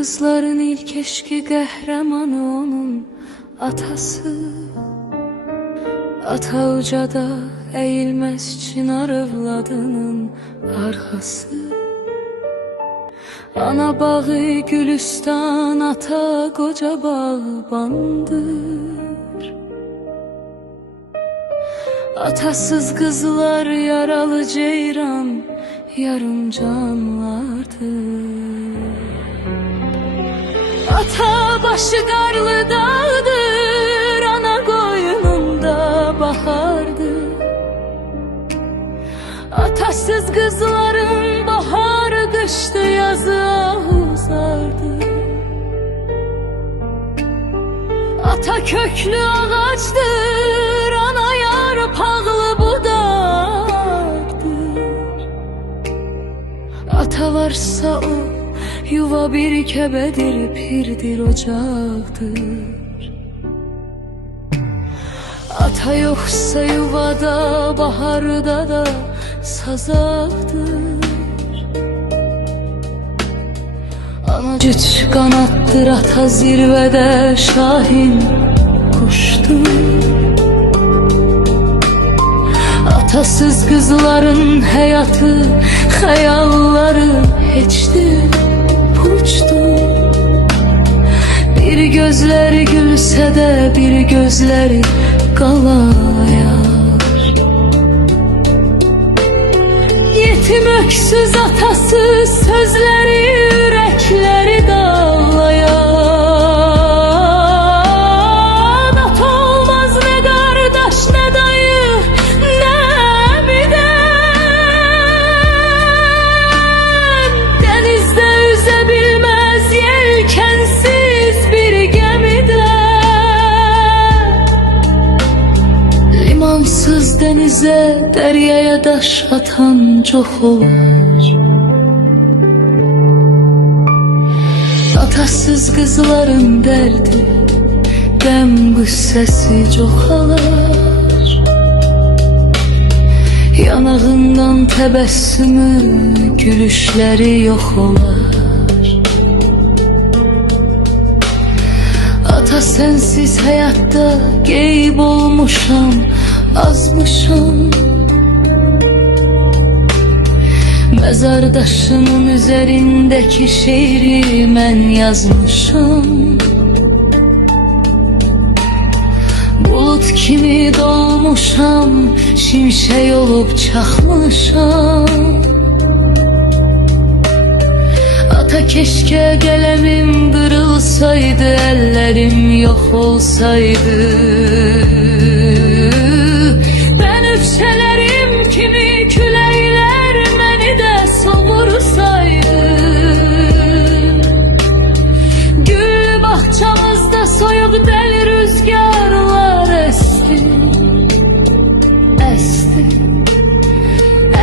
Kızların ilk eşki qəhrəmanı onun atası. Ata ucada eğilmez çınar övladının arxası. Ana bağı gülüstan, ata koca bağbandır. Atasız kızlar yaralı ceyran, yarım canlardır. Ata başı qarlı dağdır, ana qoynunda bahardır. Atasız kızların bahar, qışdı yazı uzardı. Ata köklü ağaçdır, ana yarpaqlı budaqdır. Ata varsa o yuva bir kəbədir, pirdir, ocaqdır. Ata yoxsa yuvada, baharda da sazaqdır. Ana cüt qanatdır, ata zirvədə şahin quşdur. Atasız qızların həyatı, xəyalları heçdir, puçdur. Bir gözləri gülsə də, bir gözləri qalayar. Yetim öksüz atasız, sözləri ürəkləri dağlayan. Ata olmaz nə qardaş, nə dayı, nə əmidən. Dənizdə üzə bilməz yelkənsiz bir gəmidən. Limansız dənizə, dəryaya daş atan çox olur. Atasız qızların dərdi, qəm qüssəsi çoxalar. Yanağından təbəssümü, gülüşləri yox olar. Ata sensiz həyatda qeyb olmuşam, azmışam. Mezardaşımın üzerindeki şiiri mən yazmışam. Bulut kimi dolmuşam, şimşək olub çaxmışam. Ata keşke qələmim qırılsaydı, əllərim yox olsaydı. Bənövşələrim kimi küləklər məni də sovursaydı. Gül bağçamızda soyuq dəli rüzgarlar esti, esti,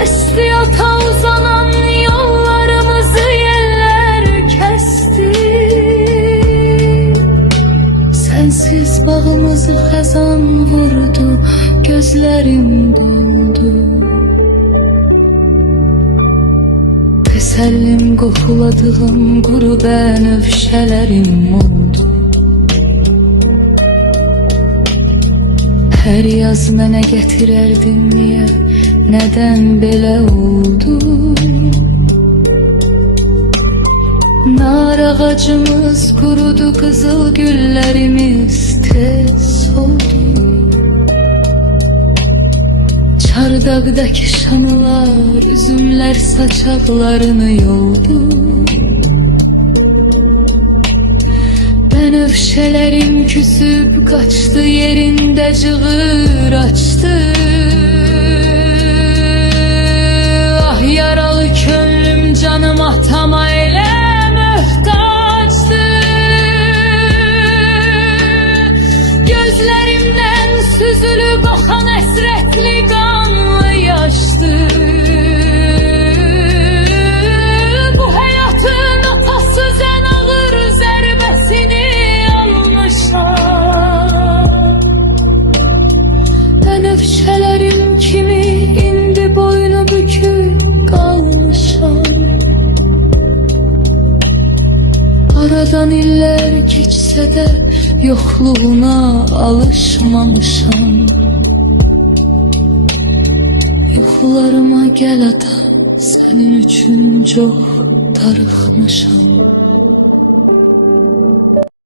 esti. Ata uzanan yollarımızı yeller kesti. Sensiz bağımızı xəzan vurdu, gözlərim doldu. Təsəllim qoxuladığım quru bənövşələrim oldu. Hər yaz mənə gətirərdin niyə, nədən belə oldu? Nar ağacımız kurudu, qızıl güllərimiz tez soldu. Çardaqdakı şanlar, üzümlər saçaqlarını yoldu. Bənövşələrim küsüb qaçdı, yerində cığır açdı. Ah yaralı könlüm canım atama elə möhtacdı. Gözlərimdən süzülüb axan əsrətli qanlı yaşdı. Bu həyatın atasız ən ağır zərbəsini almışam. Bənövşələri Aradan iller keçsə də yoxluğuna alışmamışam. Yuxularıma gəl ata, sənin üçün çox darıxmışam.